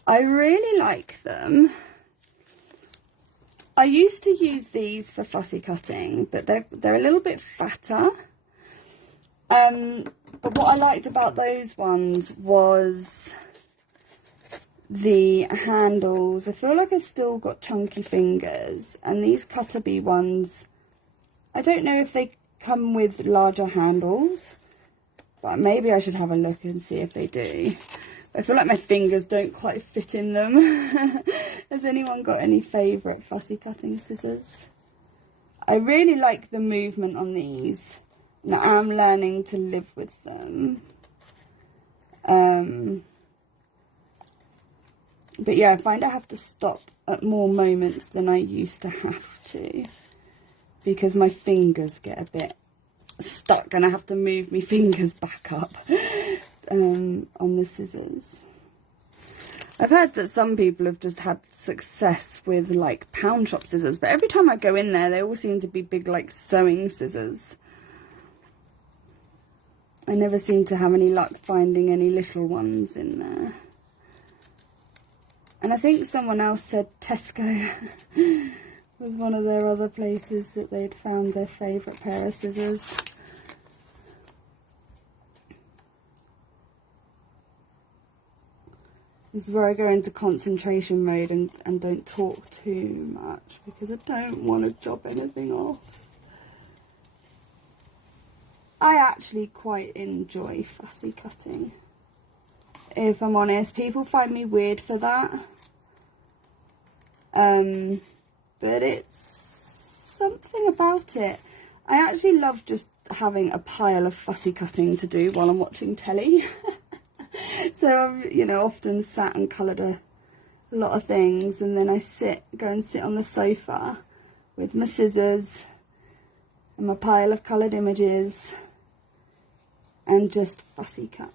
I really like them. I used to use these for fussy cutting, but they're a little bit fatter. But what I liked about those ones was the handles. I feel like I've still got chunky fingers, and these Cutter Bee ones, I don't know if they come with larger handles, but maybe I should have a look and see if they do. I feel like my fingers don't quite fit in them. Has anyone got any favourite fussy cutting scissors? I really like the movement on these, and I'm learning to live with them. But yeah, I find I have to stop at more moments than I used to have to, because my fingers get a bit stuck and I have to move my fingers back up on the scissors. I've heard that some people have just had success with like pound shop scissors, but every time I go in there they all seem to be big like sewing scissors. I never seem to have any luck finding any little ones in there. And I think someone else said Tesco was one of their other places that they'd found their favourite pair of scissors. This is where I go into concentration mode and don't talk too much, because I don't want to chop anything off. I actually quite enjoy fussy cutting, if I'm honest. People find me weird for that. But it's something about it. I actually love just having a pile of fussy cutting to do while I'm watching telly. So I've, you know, often sat and coloured a lot of things, and then I go and sit on the sofa with my scissors and my pile of coloured images and just fussy cut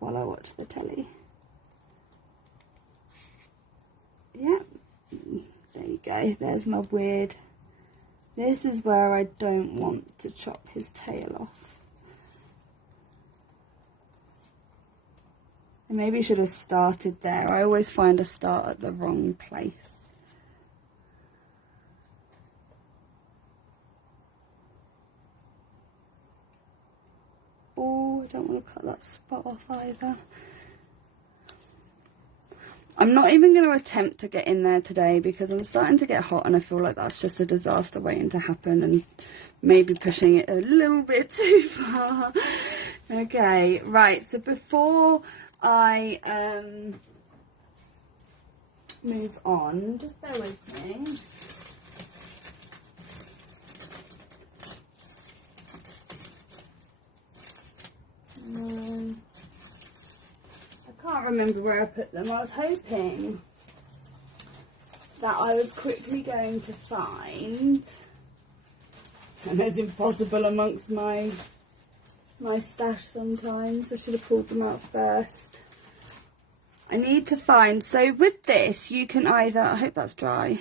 while I watch the telly. Yeah, there you go. There's my weird. This is where I don't want to chop his tail off. I maybe should have started there. I always find I start at the wrong place. Oh, I don't want to cut that spot off either. I'm not even going to attempt to get in there today because I'm starting to get hot and I feel like that's just a disaster waiting to happen and maybe pushing it a little bit too far. Okay, right, so before I move on, just bear with me. I can't remember where I put them. I was hoping that I was quickly going to find, and it's impossible amongst my stash sometimes. I should have pulled them out first. I need to find, so with this you can either, I hope that's dry.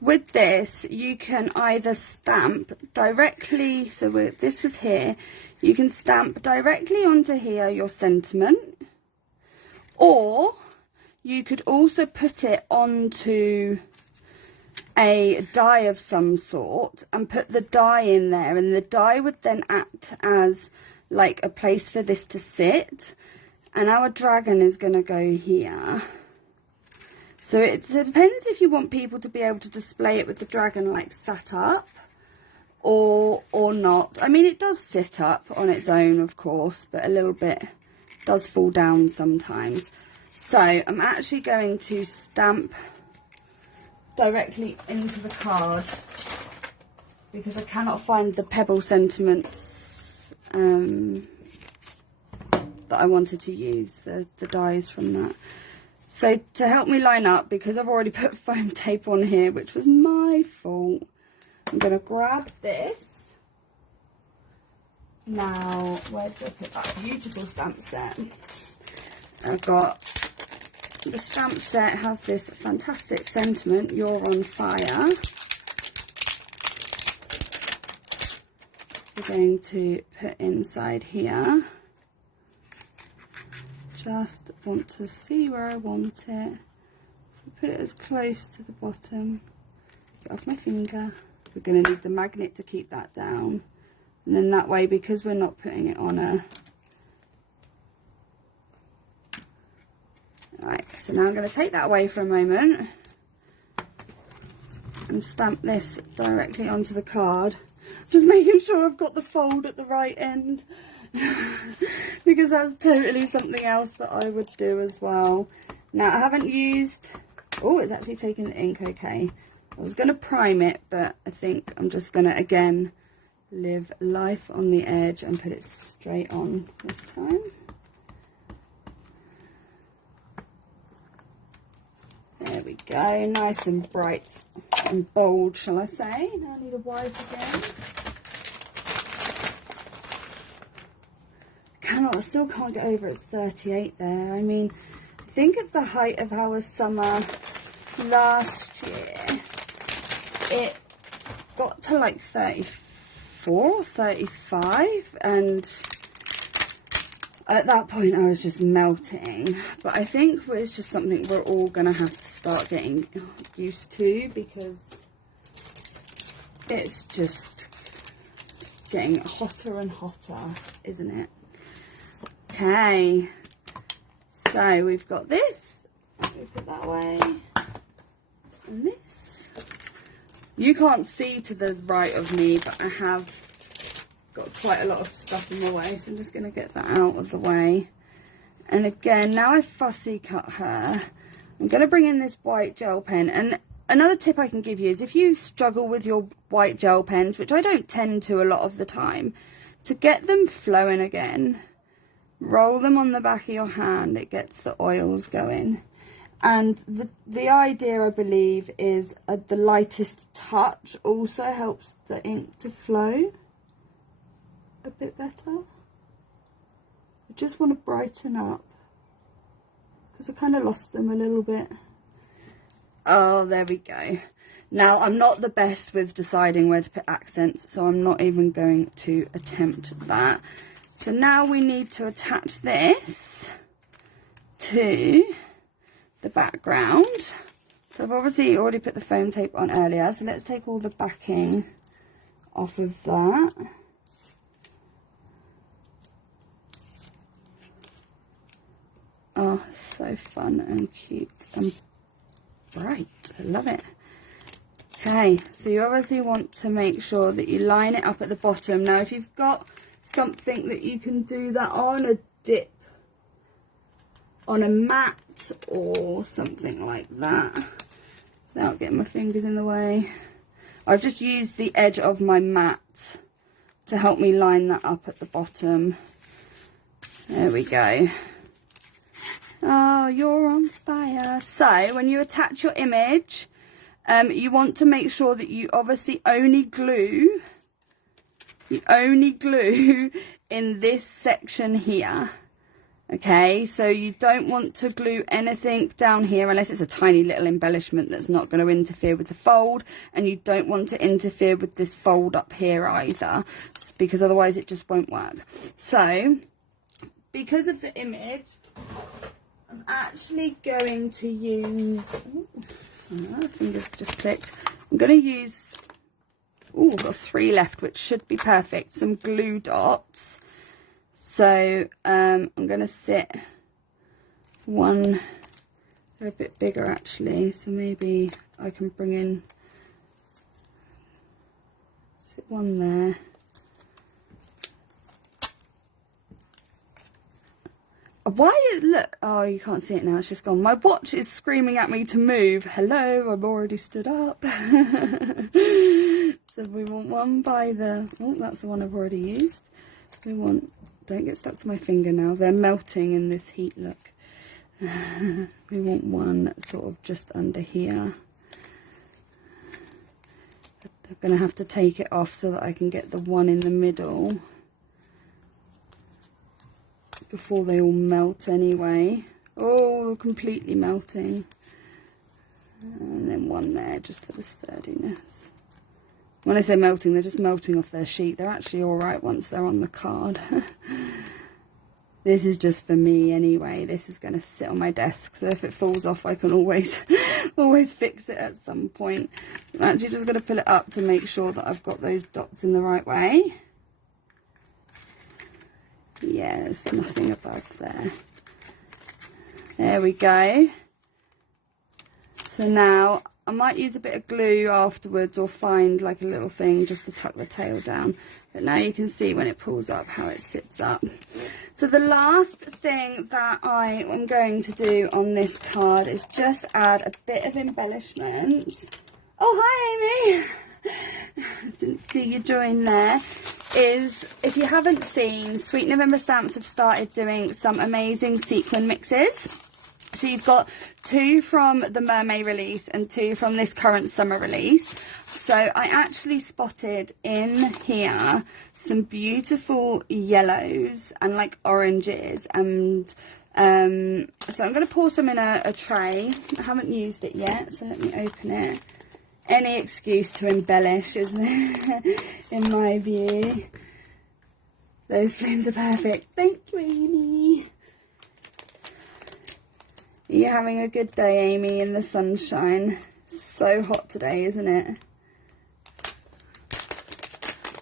With this you can either stamp directly, so this was here, you can stamp directly onto here your sentiment, or you could also put it onto a die of some sort and put the die in there, and the die would then act as like a place for this to sit, and our dragon is going to go here. So it depends if you want people to be able to display it with the dragon like sat up or not. I mean, it does sit up on its own, of course, but a little bit does fall down sometimes. So I'm actually going to stamp directly into the card because I cannot find the pebble sentiments that I wanted to use, the dies from that. So to help me line up, because I've already put foam tape on here, which was my fault, I'm going to grab this. Now, where did I put that beautiful stamp set? I've got the stamp set, has this fantastic sentiment, "You're on fire." We're going to put inside here. Just want to see where I want it. Put it as close to the bottom. Get off my finger. We're going to need the magnet to keep that down. And then that way, because we're not putting it on a... Alright, so now I'm going to take that away for a moment and stamp this directly onto the card. Just making sure I've got the fold at the right end because that's totally something else that I would do as well. Now, I haven't used... Oh, it's actually taken the ink okay. I was going to prime it, but I think I'm just going to, again, live life on the edge and put it straight on this time. There we go, nice and bright and bold, shall I say. Now I need a wipe again. I still can't get over it's 38 there. I mean, I think at the height of our summer last year, it got to like 34, 35, and at that point I was just melting. But I think it's just something we're all going to have to start getting used to, because it's just getting hotter and hotter, isn't it? Okay, so we've got this, we put that away, and this. You can't see to the right of me, but I have got quite a lot of stuff in my way, so I'm just going to get that out of the way. And again, now I've fussy cut her, I'm going to bring in this white gel pen. And another tip I can give you is, if you struggle with your white gel pens, which I don't tend to a lot of the time, to get them flowing again, roll them on the back of your hand. It gets the oils going. And the idea, I believe, is the lightest touch also helps the ink to flow a bit better. I just want to brighten up, because I kind of lost them a little bit. Oh, there we go. Now, I'm not the best with deciding where to put accents, so I'm not even going to attempt that. So now we need to attach this to the background. So I've obviously already put the foam tape on earlier, so let's take all the backing off of that. Oh, so fun and cute and bright. I love it. Okay, so you obviously want to make sure that you line it up at the bottom. Now, if you've got something that you can do that on a dip, on a mat or something like that, without getting my fingers in the way. I've just used the edge of my mat to help me line that up at the bottom. There we go. Oh, you're on fire. So when you attach your image, you want to make sure that you obviously only glue in this section here. Okay, so you don't want to glue anything down here unless it's a tiny little embellishment that's not going to interfere with the fold, and you don't want to interfere with this fold up here either, because otherwise it just won't work. So because of the image, I'm actually going to use Fingers just clicked. I'm going to use, oh, I've got 3 left, which should be perfect. Some glue dots. So I'm going to sit one, they're a bit bigger actually, so maybe I can bring in, sit one there. Why is, look, oh, you can't see it now, it's just gone. My watch is screaming at me to move. Hello, I'm already stood up. So we want one by the, oh, that's the one I've already used. We want, don't get stuck to my finger now, they're melting in this heat, look. We want one sort of just under here. I'm going to have to take it off so that I can get the one in the middle before they all melt anyway. Oh, completely melting. And then one there just for the sturdiness. When I say melting, they're just melting off their sheet. They're actually alright once they're on the card. This is just for me anyway. This is going to sit on my desk, so if it falls off I can always always fix it at some point. I'm actually just going to pull it up to make sure that I've got those dots in the right way. Yeah, there's nothing above there. There we go. So now I might use a bit of glue afterwards or find like a little thing just to tuck the tail down. But now you can see when it pulls up how it sits up. So the last thing that I am going to do on this card is just add a bit of embellishment. Oh, hi Amy! Didn't see you join there. Is, if you haven't seen, Sweet November Stamps have started doing some amazing sequin mixes. So you've got 2 from the Mermaid release and 2 from this current summer release. So I actually spotted in here some beautiful yellows and like oranges, and so I'm going to pour some in a tray. I haven't used it yet, so let me open it. Any excuse to embellish, isn't it? In my view. Those flames are perfect. Thank you, Amy. Are you having a good day, Amy, in the sunshine? So hot today, isn't it?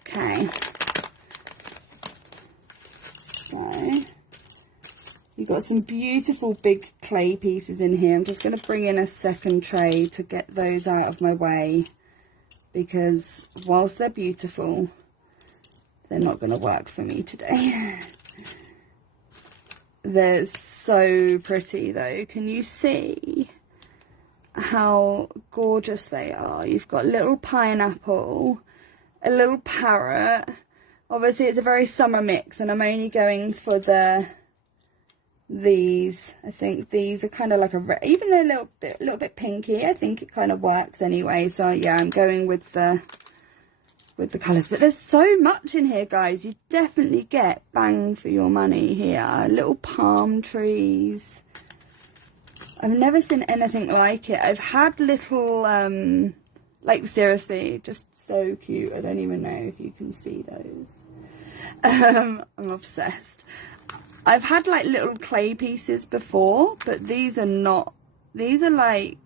Okay. So, you've got some beautiful big clay pieces in here. I'm just going to bring in a second tray to get those out of my way, because whilst they're beautiful, they're not going to work for me today. They're so pretty though. Can you see how gorgeous they are? You've got little pineapple, a little parrot. Obviously it's a very summer mix, and I'm only going for these. I think these are kind of like even though a little bit pinky, I think it kind of works anyway. So yeah, I'm going with the colours. But there's so much in here, guys. You definitely get bang for your money here. Little palm trees. I've never seen anything like it. I've had little like, seriously, just so cute. I don't even know if you can see those. I'm obsessed. I've had like little clay pieces before, but these are not. These are like,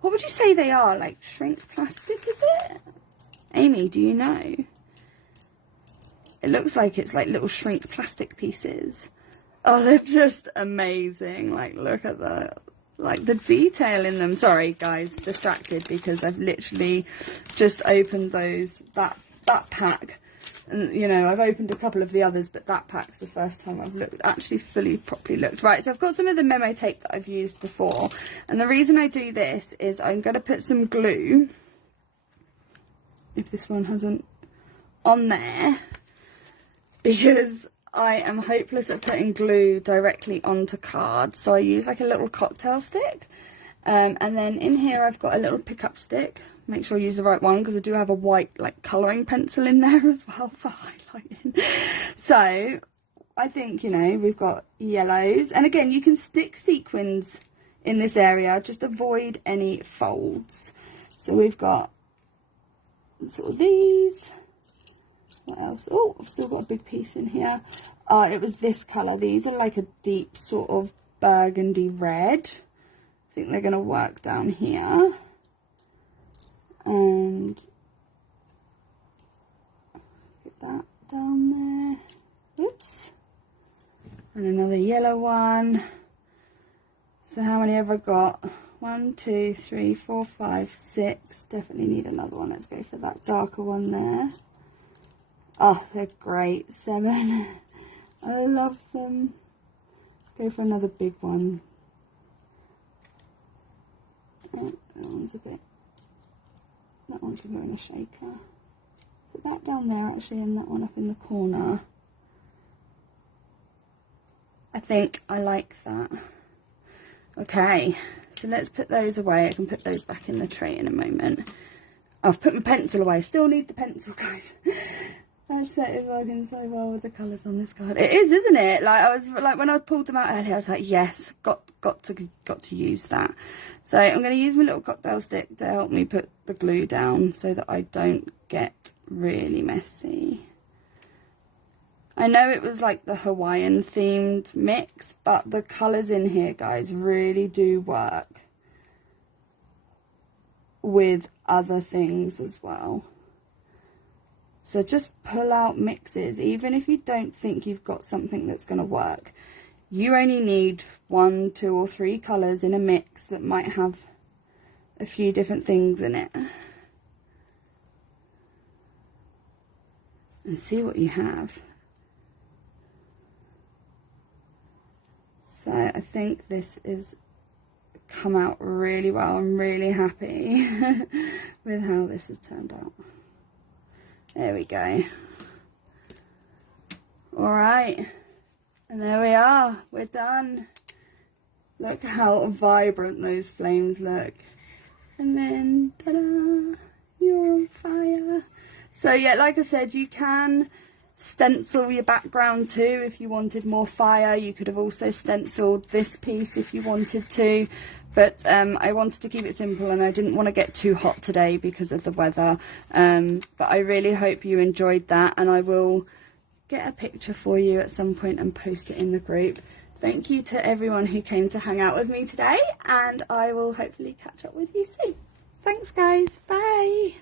what would you say they are? Like shrink plastic, is it? Amy, do you know? It looks like it's like little shrink plastic pieces. Oh, they're just amazing. Like, look at the detail in them. Sorry, guys, distracted because I've literally just opened that pack. And, you know, I've opened a couple of the others, but that pack's the first time I've actually properly looked. Right, so I've got some of the memo tape that I've used before. And the reason I do this is I'm going to put some glue, if this one hasn't, on there, because I am hopeless at putting glue directly onto cards. So I use like a little cocktail stick. And then in here I've got a little pickup stick. Make sure I use the right one, because I do have a white like colouring pencil in there as well for highlighting. So I think, you know, we've got yellows, and again you can stick sequins in this area, just avoid any folds. So we've got sort of these. What else? Oh, I've still got a big piece in here. It was this colour. These are like a deep sort of burgundy red. I think they're going to work down here. And get that down there. Oops. And another yellow one. So how many have I got? 1, 2, 3, 4, 5, 6. Definitely need another one. Let's go for that darker one there. Oh, they're great. 7. I love them. Let's go for another big one. Oh, that one's a bit. That one can go in a shaker. Put that down there actually, and that one up in the corner. I think I like that. Okay, so let's put those away. I can put those back in the tray in a moment. I've put my pencil away. Still need the pencil, guys. That set is working so well with the colours on this card. It is, isn't it? Like I was like when I pulled them out earlier, I was like, yes, got to use that. So I'm going to use my little cocktail stick to help me put the glue down so that I don't get really messy. I know it was like the Hawaiian themed mix, but the colours in here, guys, really do work with other things as well. So just pull out mixes, even if you don't think you've got something that's going to work. You only need 1, 2 or 3 colours in a mix that might have a few different things in it. And see what you have. So I think this is come out really well. I'm really happy with how this has turned out. There we go. Alright, and there we are, we're done. Look how vibrant those flames look. And then, ta-da, you're on fire. So yeah, like I said, you can stencil your background too if you wanted more fire. You could have also stenciled this piece if you wanted to. But I wanted to keep it simple and I didn't want to get too hot today because of the weather. But I really hope you enjoyed that, and I will get a picture for you at some point and post it in the group. Thank you to everyone who came to hang out with me today, and I will hopefully catch up with you soon. Thanks guys, bye!